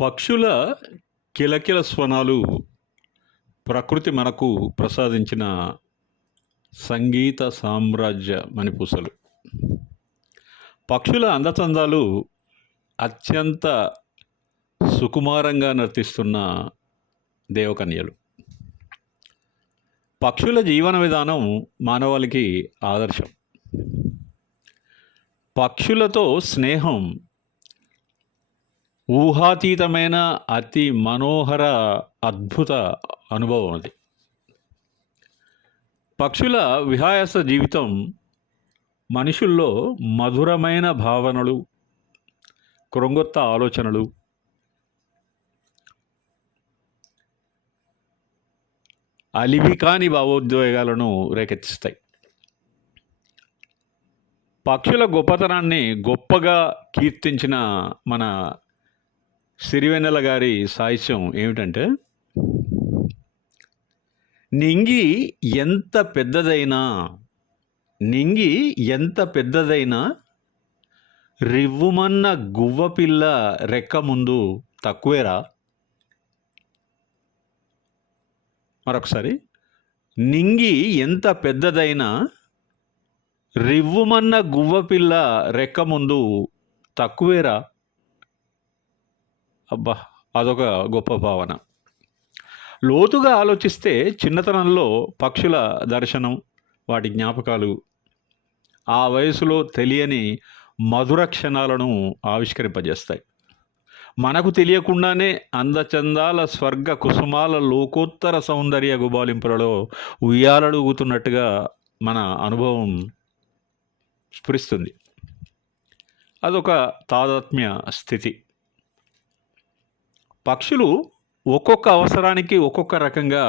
పక్షుల కిలకిల స్వనాలు ప్రకృతి మనకు ప్రసాదించిన సంగీత సామ్రాజ్య మణిపూసలు. పక్షుల అందచందాలు అత్యంత సుకుమారంగా నర్తిస్తున్న దేవకన్యలు. పక్షుల జీవన విధానం మానవాళికి ఆదర్శం. పక్షులతో స్నేహం ఊహాతీతమైన అతి మనోహర అద్భుత అనుభవం అది. పక్షుల విహాయస జీవితం మనుషుల్లో మధురమైన భావనలు కృంగొత్త ఆలోచనలు. అలివి కాని భావోద్వేగాలను రేకెత్తిస్తాయి. పక్షుల గొప్పతనాన్ని గొప్పగా కీర్తించిన మన సిరివెన్నెల గారి సాహిత్యం ఏమిటంటే నింగి ఎంత పెద్దదైనా నింగి ఎంత పెద్దదైనా రివ్వుమన్న గువ్వపిల్ల రెక్క ముందు తక్కువేరా? మరొకసారి నింగి ఎంత పెద్దదైనా రివ్వుమన్న గువ్వపిల్ల రెక్క ముందు తక్కువేరా? అబ్బా అదొక గొప్ప భావన. లోతుగా ఆలోచిస్తే చిన్నతనంలో పక్షుల దర్శనం వాటి జ్ఞాపకాలు ఆ వయసులో తెలియని మధుర క్షణాలను ఆవిష్కరింపజేస్తాయి. మనకు తెలియకుండానే అందచందాల స్వర్గ కుసుమాల లోకోత్తర సౌందర్య గుబాలింపులలో ఉయ్యాలడుగుతున్నట్టుగా మన అనుభవం స్ఫురిస్తుంది. అదొక తాదాత్మ్య స్థితి. పక్షులు ఒక్కొక్క అవసరానికి ఒక్కొక్క రకంగా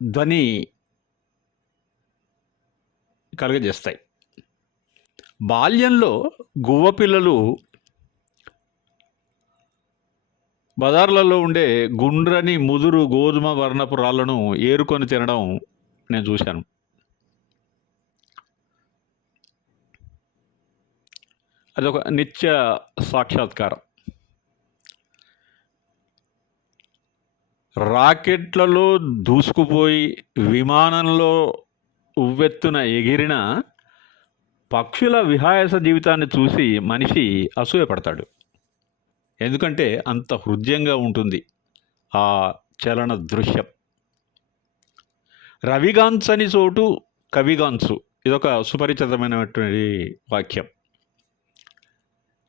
ధ్వని కలుగజేస్తాయి. బాల్యంలో గువ్వ పిల్లలు బజార్లలో ఉండే గుండ్రని ముదురు గోధుమ వర్ణపు రాళ్ళను ఏరుకొని తినడం నేను చూశాను. అదొక నిత్య సాక్షాత్కారం. రాకెట్లలో దూసుకుపోయి విమానంలో ఉవ్వెత్తున ఎగిరిన పక్షుల విహాయస జీవితాన్ని చూసి మనిషి అసూయపడతాడు. ఎందుకంటే అంత హృదయంగా ఉంటుంది ఆ చలన దృశ్యం. రవిగాంచని చోటు కవిగాంచు. ఇదొక సుపరిచితమైనటువంటి వాక్యం.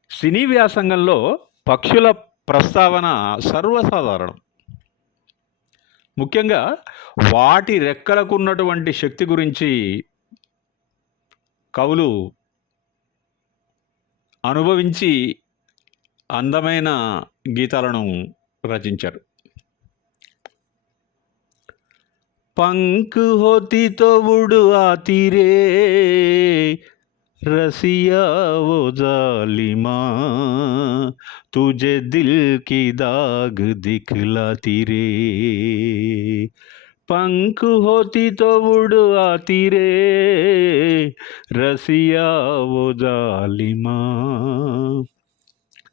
సినీ వ్యాసంగంలో పక్షుల ప్రస్తావన సర్వసాధారణం. ముఖ్యంగా వాటి రెక్కలకు ఉన్నటువంటి శక్తి గురించి కవులు అనుభవించి అందమైన గీతాలను రచించారు. పంక్ హోతితో ఉడు ఆతిరే रसिया वो जालिमा, तुझे दिल की दाग दिखलाती रे। पंख होती तो उड़ आती रे, रसिया वो जालिमा।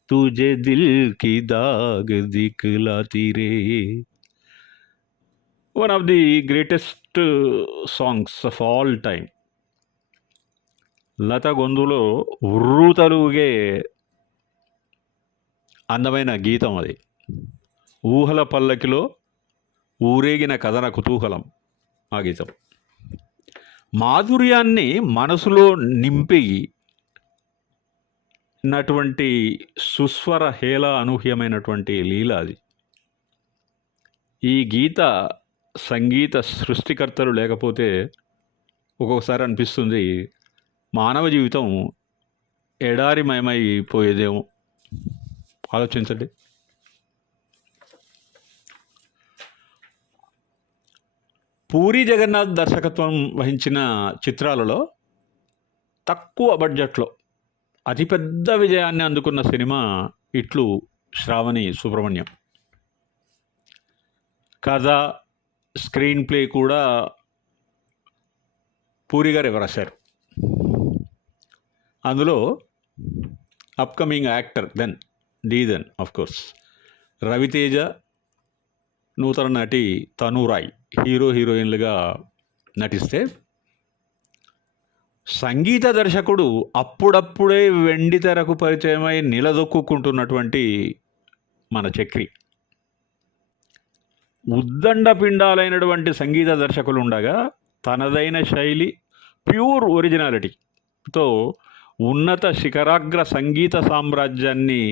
तुझे दिल की दाग दिखलाती रे। One of the greatest songs of all time Lata గొంతులో ఉర్రూతలుగే అందమైన గీతం అది. ఊహల పల్లకిలో ఊరేగిన కథన కుతూహలం ఆ గీతం. మాధుర్యాన్ని మనసులో నింపి నటువంటి సుస్వర హేళ అనూహ్యమైనటువంటి లీల అది. ఈ గీత సంగీత సృష్టికర్తలు లేకపోతే ఒక్కొక్కసారి అనిపిస్తుంది మానవ జీవితం ఎడారిమయమైపోయేదేమో? ఆలోచించండి. పూరి జగన్నాథ్ దర్శకత్వం వహించిన చిత్రాలలో తక్కువ బడ్జెట్లో అతిపెద్ద విజయాన్ని అందుకున్న సినిమా ఇట్లు శ్రావణి సుబ్రహ్మణ్యం. కథ స్క్రీన్ ప్లే కూడా పూరి గారు రాశారు? అందులో అప్కమింగ్ యాక్టర్ దెన్ డీజన్ ఆఫ్ కోర్స్ రవితేజ నూతన నటి తనురాయ్ హీరో హీరోయిన్లుగా నటిస్తే సంగీత దర్శకుడు అప్పుడప్పుడే వెండి తెరకు పరిచయమై నిలదొక్కుంటున్నటువంటి మన చక్రి. ఉద్దండ పిండాలైనటువంటి సంగీత దర్శకులు ఉండగా తనదైన శైలి ప్యూర్ ఒరిజినాలిటీతో ఉన్నత శిఖరాగ్ర సంగీత సామ్రాజ్యాన్ని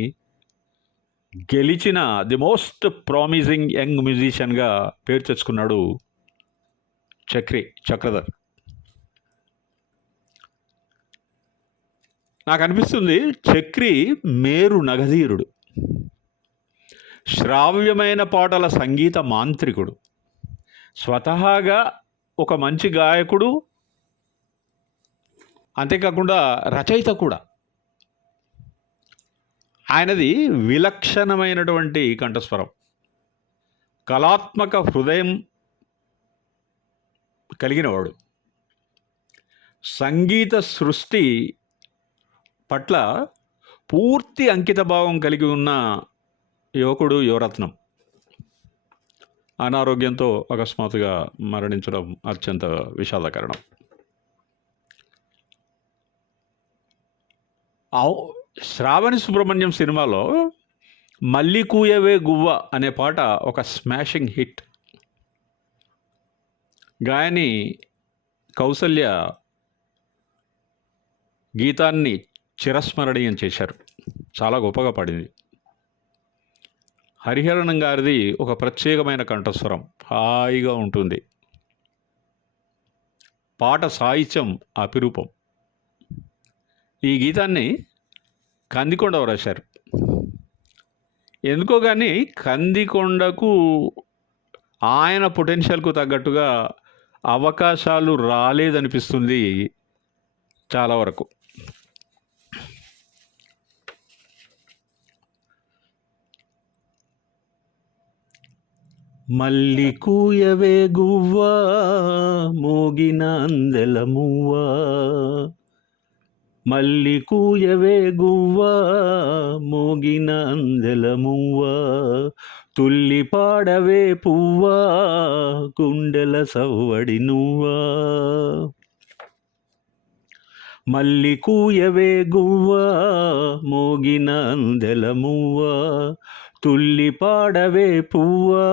గెలిచిన ది మోస్ట్ ప్రామిసింగ్ యంగ్ మ్యూజిషియన్గా పేరు తెచ్చుకున్నాడు చక్రి చక్రధర్. నాకు అనిపిస్తుంది చక్రి మేరు నగధీరుడు శ్రావ్యమైన పాటల సంగీత మాంత్రికుడు స్వతహాగా ఒక మంచి గాయకుడు అంతేకాకుండా రచయిత కూడా. ఆయనది విలక్షణమైనటువంటి కంఠస్వరం. కళాత్మక హృదయం కలిగినవాడు. సంగీత సృష్టి పట్ల పూర్తి అంకితభావం కలిగి ఉన్న యువకుడు యువరత్నం. అనారోగ్యంతో అకస్మాత్తుగా మరణించడం అత్యంత విషాదకరణం. శ్రావణి సుబ్రహ్మణ్యం సినిమాలో మల్లి కూయవే గువ్వ అనే పాట ఒక స్మాషింగ్ హిట్ గాయని కౌసల్య గీతాన్ని చిరస్మరణీయం చేశారు. చాలా గొప్పగా పాడింది. హరిహరణం గారిది ఒక ప్రత్యేకమైన కంఠస్వరం హాయిగా ఉంటుంది. పాట సాహిత్యం అపిరూపం. ఈ గీతాన్ని కందికొండ రాశారు. ఎందుకో కానీ కందికొండకు ఆయన పొటెన్షియల్కు తగ్గట్టుగా అవకాశాలు రాలేదనిపిస్తుంది చాలా వరకు. మల్లి కూయవే గువ్వా మోగిన అందెల మువ్వా మల్లి కూయవే గువ్వా మోగిన అందెల మువ్వా తుల్లి పాడవే పువ్వా గుండెల సవ్వడి నువ్వా మల్లి కూయవే గువ్వా మోగిన అందెల మువ్వా తుల్లి పాడవే పువ్వా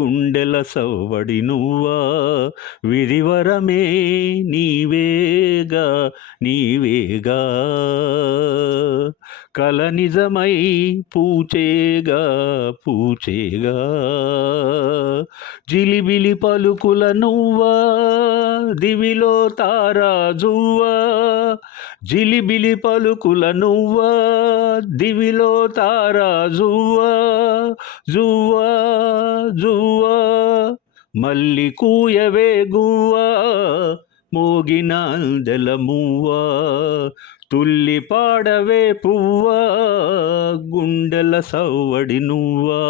గుండెల సవ్వడి నువ్వా. విరివరమే నీవేగా నీవేగా. కల నిజమై పూచేగా పూచేగా. జిలిబిలి పలుకుల నువ్వా దివిలో తారాజువ్వా జిలిబిలి పలుకుల నువ్వా దివిలో తారాజువ్వా జువ్వా జువ్వా మల్లి కూయవే గువ్వా మోగిన జలమువ్వా తుల్లి పాడవే పువ్వా గుండెల సవ్వడి నువ్వా.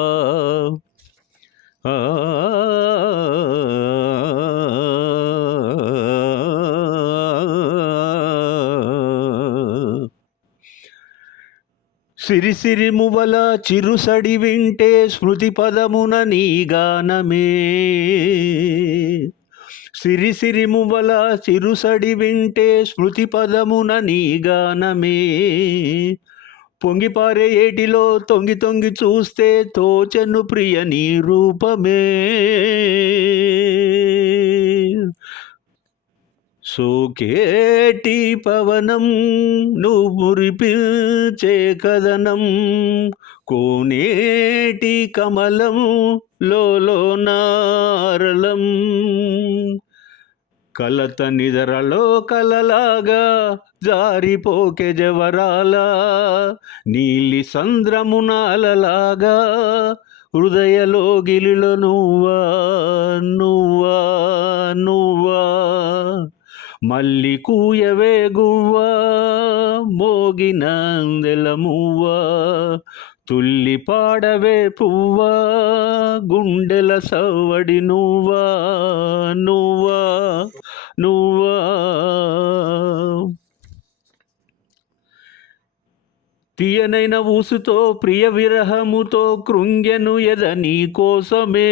ఆ సిరిసిరిమువల చిరుసడి వింటే స్మృతి పదమున నీ గానమే. సిరిసిరిమువల చిరుసడి వింటే స్మృతి పదమున నీ గానమే. పొంగిపారే ఏటిలో తొంగి తొంగి చూస్తే తోచెను ప్రియ నీ రూపమే. సోకేటి పవనం నువ్వు మురిపిల్చే కదనం కోనేటి కమలం లోలో నారలం. కలత నిదరలో కలలాగా జారిపోకే జవరాల. నీలి సంద్రమునాలలాగా హృదయలో గిలిలో నువ్వా నువ్వా నువ్వా. మల్లి కూయవే గువ్వా మోగినందెల మువ్వా తుల్లి పాడవే పువ్వా గుండెల సవ్వడి నువ్వా నువ్వా నువ్వా. తీయనైన ఊసుతో ప్రియ విరహముతో కృంగెను ఎద నీ కోసమే.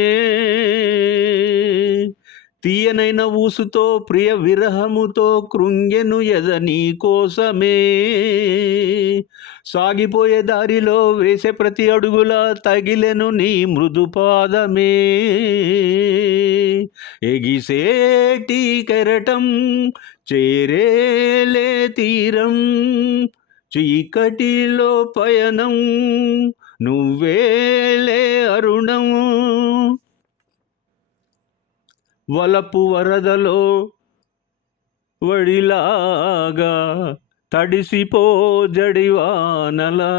తీయనైన ఊసుతో ప్రియ విరహముతో కృంగెను ఎద నీ కోసమే. సాగిపోయే దారిలో వేసే ప్రతి అడుగుల తగిలెను నీ మృదుపాదమే ఎగిసేటి కెరటం చేరేలే తీరం. చీకటిలో పయనం నువ్వేలే అరుణం. వలపు వరదలో వడిలాగా తడిసిపో జడివానలా.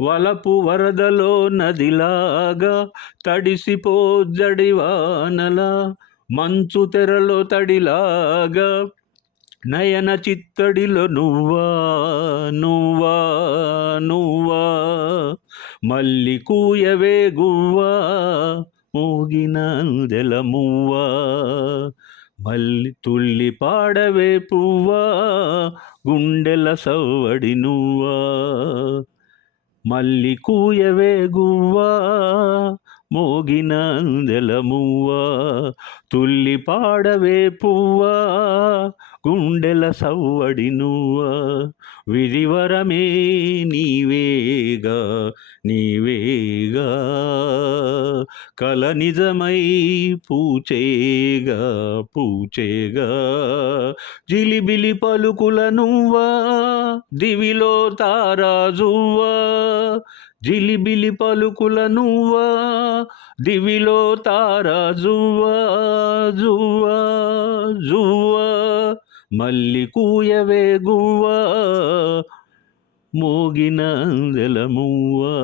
వలపు వరదలో నదిలాగా తడిసిపో జడివానలా. మంచు తెరలో తడిలాగా నయన చిత్తడిలో నువ్వా నువ్వా నువ్వా. మల్లి కూయవే గువ్వా మోగిన జలమువ్వా మల్లి తుల్లి పాడవే పువ్వా గుండెల సవ్వడి నువ్వా మల్లి కూయవే గువ్వా మోగిన జలమువ్వా తుల్లి పాడవే పువ్వా గుండెల సవ్వడి నువ్వా విధివరమే నీవేగా నీవేగా. కల నిజమై పూచేగా పూచేగా. జిలిబిలి పలుకుల నువ్వా దివిలో తారాజువ్వా. జిలిబిలి పలుకుల నువ్వా దివిలో తారా జువ్వా జువ్వా జువ్వా. మళ్ళీ కూయవే గువ్వా మోగిన మువ్వా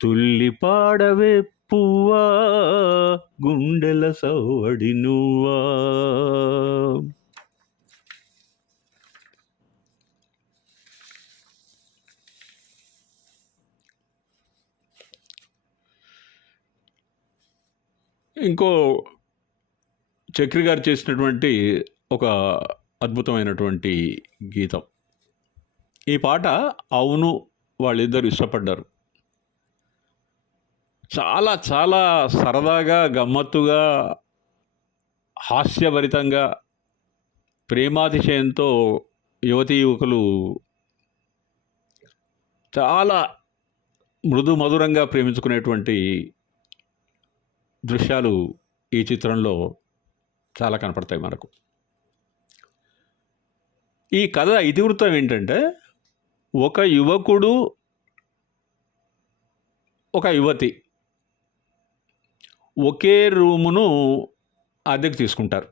తుల్లి పాడవే పువ్వా గుండెల సవడి నువ్వా ఇంకో చక్రి గారు చేసినటువంటి ఒక అద్భుతమైనటువంటి గీతం. ఈ పాట అవును వాళ్ళిద్దరు ఇష్టపడ్డారు. చాలా చాలా సరదాగా గమ్మత్తుగా హాస్యభరితంగా ప్రేమాతిశయంతో యువతీ యువకులు చాలా మృదు మధురంగా ప్రేమించుకునేటువంటి దృశ్యాలు ఈ చిత్రంలో చాలా కనపడతాయి మనకు. ఈ కథ ఇతివృత్తం ఏంటంటే ఒక యువకుడు ఒక యువతి ఒకే రూమును అద్దెకు తీసుకుంటారు.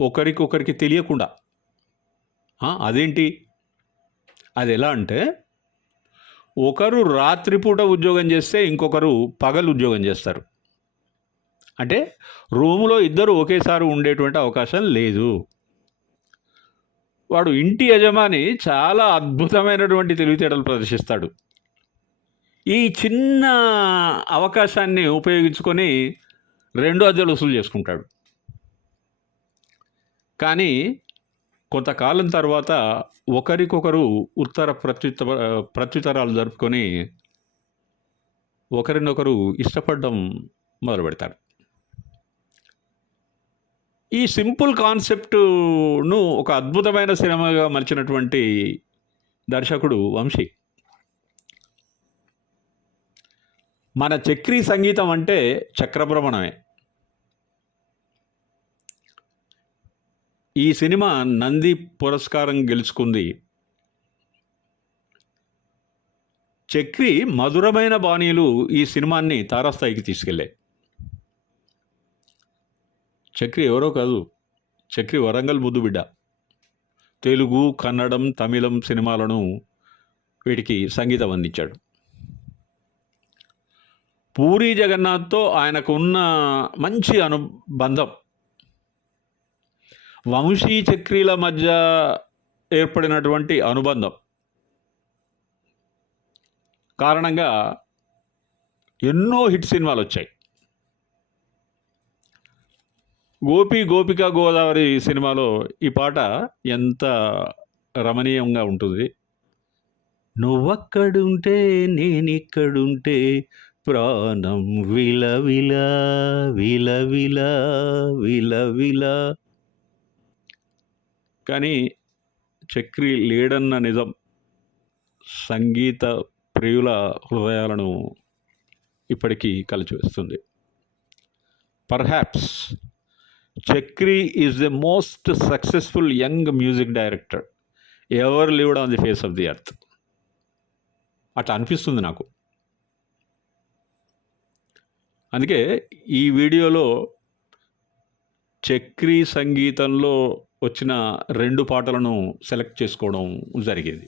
ఒకరికొకరికి తెలియకుండా. అదేంటి? అది ఎలా అంటే ఒకరు రాత్రిపూట ఉద్యోగం చేస్తే ఇంకొకరు పగలు ఉద్యోగం చేస్తారు. అంటే రూములో ఇద్దరు ఒకేసారి ఉండేటువంటి అవకాశం లేదు. వాడు ఇంటి యజమాని చాలా అద్భుతమైనటువంటి తెలివితేటలు ప్రదర్శిస్తాడు. ఈ చిన్న అవకాశాన్ని ఉపయోగించుకొని రెండు అద్దెలు వసూలు చేసుకుంటాడు. కానీ కొంతకాలం తర్వాత ఒకరికొకరు ఉత్తర ప్రత్యుత్త ప్రత్యుత్తరాలు జరుపుకొని ఒకరినొకరు ఇష్టపడడం మొదలు పెడతారు ఈ సింపుల్ కాన్సెప్టును ఒక అద్భుతమైన సినిమాగా మలిచినటువంటి దర్శకుడు వంశీ. మన చక్రీ సంగీతం అంటే చక్రభ్రమణమే. ఈ సినిమా నంది పురస్కారం గెలుచుకుంది. చక్రి మధురమైన బాణీలు ఈ సినిమాని తారాస్థాయికి తీసుకెళ్ళాయి. చక్రి ఎవరో కాదు. చక్రి వరంగల్ ముద్దుబిడ్డ తెలుగు కన్నడం తమిళం సినిమాలను వీటికి సంగీతం అందించాడు. పూరి జగన్నాథ్తో ఆయనకు ఉన్న మంచి అనుబంధం వంశీ చక్రీల మధ్య ఏర్పడినటువంటి అనుబంధం. కారణంగా ఎన్నో హిట్ సినిమాలు వచ్చాయి గోపి గోపిక గోదావరి సినిమాలో ఈ పాట ఎంత రమణీయంగా ఉంటుంది. నువ్వక్కడుంటే నేనిక్కడుంటే ప్రాణం విలవిల విలవిల విలవిల కానీ చక్రి లేడన్న నిజం సంగీత ప్రియుల హృదయాలను ఇప్పటికీ కలిచివేస్తుంది. Perhaps Chakri is the most successful young music director ever lived on the face of the earth అట్లా అనిపిస్తుంది నాకు. అందుకే ఈ వీడియోలో చక్రీ సంగీతంలో వచ్చిన రెండు పాటలను సెలెక్ట్ చేసుకోవడం జరిగేది.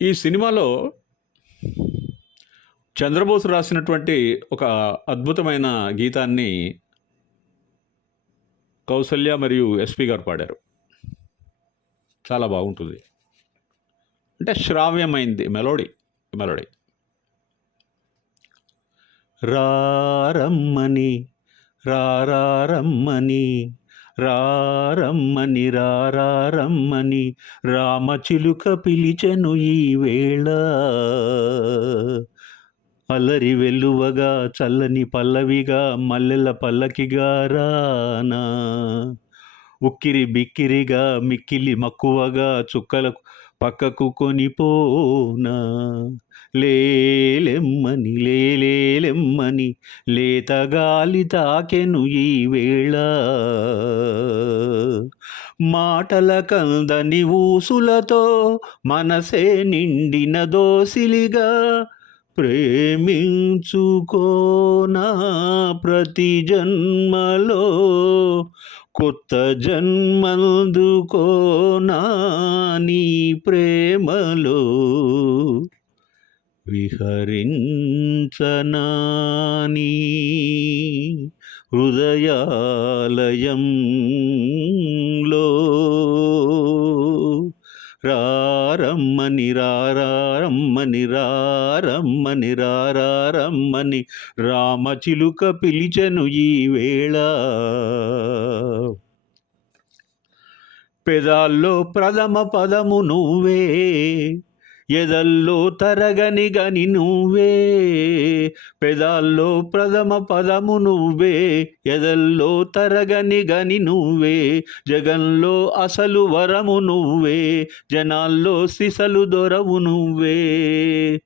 ఈ సినిమాలో చంద్రబోస్ రాసినటువంటి ఒక అద్భుతమైన గీతాన్ని కౌసల్య మరియు ఎస్పి గారు పాడారు. చాలా బాగుంటుంది. అంటే శ్రావ్యమైంది మెలోడీ మెలోడీ. రారమ్మని రారమ్మని రారమ్మని రారమ్మని రామచిలుక పిలిచెను ఈ వేళ. అల్లరి వెల్లువగా చల్లని పల్లవిగా మల్లెల పల్లకిగా రానా. ఉక్కిరి బిక్కిరిగా మిక్కిలి మక్కువగా చుక్కలకు పక్కకు కొనిపోనా. లేలెమ్మని లేలేలెమ్మని లేత గాలి తాకెను ఈ వేళ. మాటల కందని ఊసులతో మనసే నిండిన దోసిలిగా ప్రేమించుకోనా ప్రతి జన్మలో కొత్త జన్మందుకోనా నీ ప్రేమలో. విహరించనాని హృదయాలయంలో రారమ్మని రారమ్మని రారమ్మని రారమ్మని రామచిలుక పిలిచెను ఈ వేళ. పెదాల్లో ప్రథమ పదము నువ్వే. ఎదల్లో తరగని గని నువ్వే పెదాల్లో ప్రథమ పదము నువ్వే ఎదల్లో తరగని గని నువ్వే జగంలో అసలు వరము నువ్వే జనాల్లో సిసలు దొరవు నువ్వే.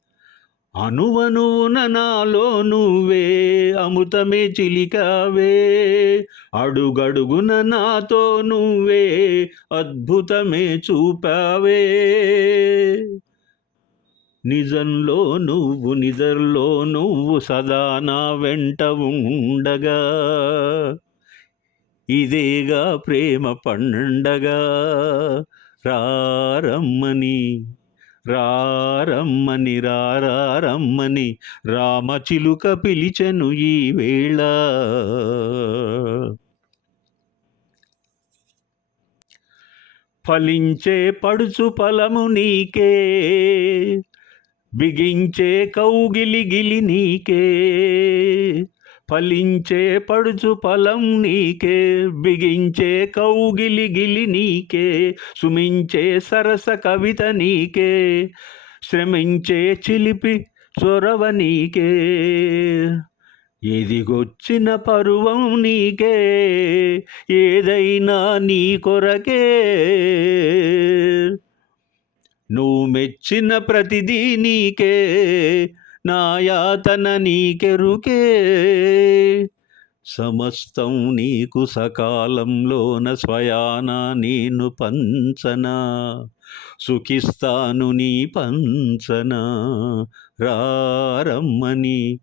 అనువనువున నాలో నువ్వే అమృతమే చిలికావే అడుగడుగున నాతో నువ్వే అద్భుతమే చూపావే. నిజంలో నువ్వు నిజంలో నువ్వు సదా నా వెంట ఉండగా. ఇదేగా ప్రేమ పండగా. రారమ్మని రారమ్మని రారమ్మని రామచిలుక పిలిచెను ఈ వేళ. ఫలించే పడుచు ఫలము నీకే. బిగించే కౌగిలి గిలి నీకే ఫలించే పడుచు ఫలం నీకే బిగించే కౌగిలి గిలి నీకే సుమించే సరస కవిత నీకే శ్రమించే చిలిపి చొరవ నీకే. ఎదిగొచ్చిన పరువం నీకే ఏదైనా నీ కొరకే. నువ్వు మెచ్చిన ప్రతిదీ నీకే నా యాతన నీకెరుకే. సమస్తం నీకు సకాలంలోన స్వయాన నేను పంచనా. సుఖిస్తాను నీ పంచనా. రారమ్మని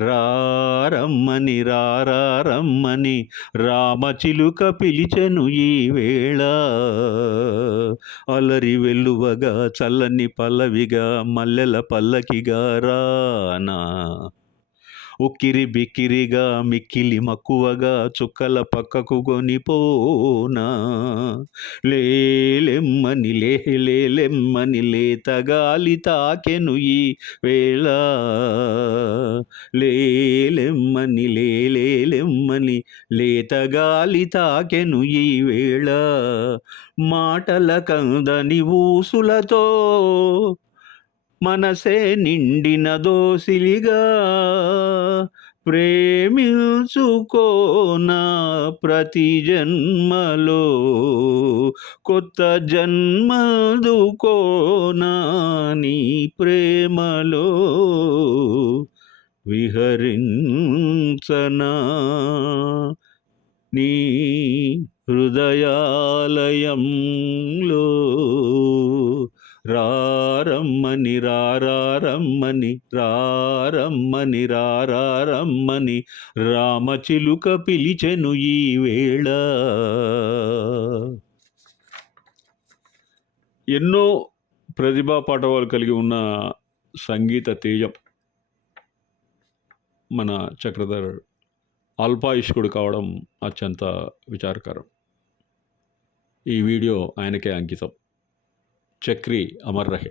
రారమ్మని రారమ్మని రామచిలుక పిలిచెను ఈ వేళ. అలరి వెల్లువగా చల్లని పల్లవిగా మల్లెల పల్లకిగా రానా. ఉక్కిరి బిక్కిరిగా మిక్కిలి మక్కువగా చుక్కల పక్కకు కొనిపోనా లేలెమ్మని లేలెమ్మని లేతగాలి తాకెను ఈ వేళ. లేలెమ్మని లేలెమ్మని లేతగాలి తాకెను ఈ వేళ. మాటల కందని ఊసులతో మనసే నిండిన దోసిలిగా ప్రేమించుకోనా ప్రతి జన్మలో కొత్త జన్మదుకోనా నీ ప్రేమలో విహరించనా నీ హృదయాలయంలో రారమ్మని రారమ్మని రారమ్మని రారమ్మని రామచిలుక పిలిచెను ఈ వేళ. ఎన్నో ప్రతిభా పాఠవాలు కలిగి ఉన్న సంగీత తేజం మన చక్రధర్ అల్పాయుష్కుడు కావడం అత్యంత విచారకరం. ఈ వీడియో ఆయనకే అంకితం. चक्री अमर रहे।